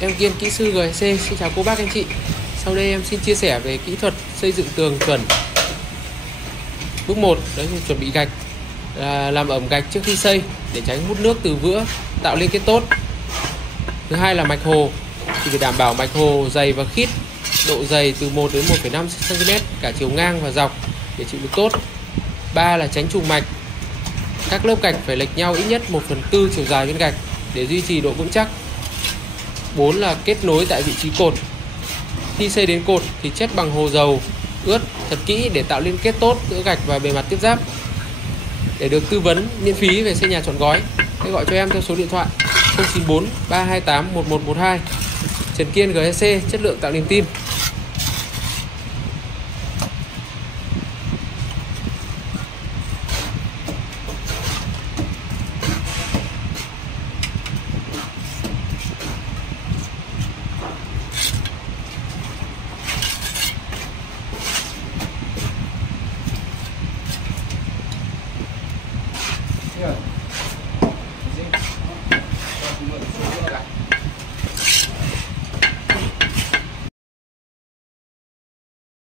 Em Kiên, kỹ sư GSC, xin chào cô bác anh chị. Sau đây em xin chia sẻ về kỹ thuật xây dựng tường chuẩn. Bước 1 đấy là chuẩn bị gạch, làm ẩm gạch trước khi xây để tránh hút nước từ vữa, tạo liên kết tốt. Thứ hai là mạch hồ, thì phải đảm bảo mạch hồ dày và khít, độ dày từ 1 đến 1,5 cm cả chiều ngang và dọc để chịu lực tốt. 3 là tránh trùng mạch, các lớp gạch phải lệch nhau ít nhất 1/4 chiều dài viên gạch để duy trì độ vững chắc. 4 là kết nối tại vị trí cột. Khi xây đến cột thì chất bằng hồ dầu ướt thật kỹ để tạo liên kết tốt giữa gạch và bề mặt tiếp giáp. Để được tư vấn miễn phí về xây nhà trọn gói, hãy gọi cho em theo số điện thoại 094 328 1112. Trần Kiên GSC, chất lượng tạo niềm tin. Yeah.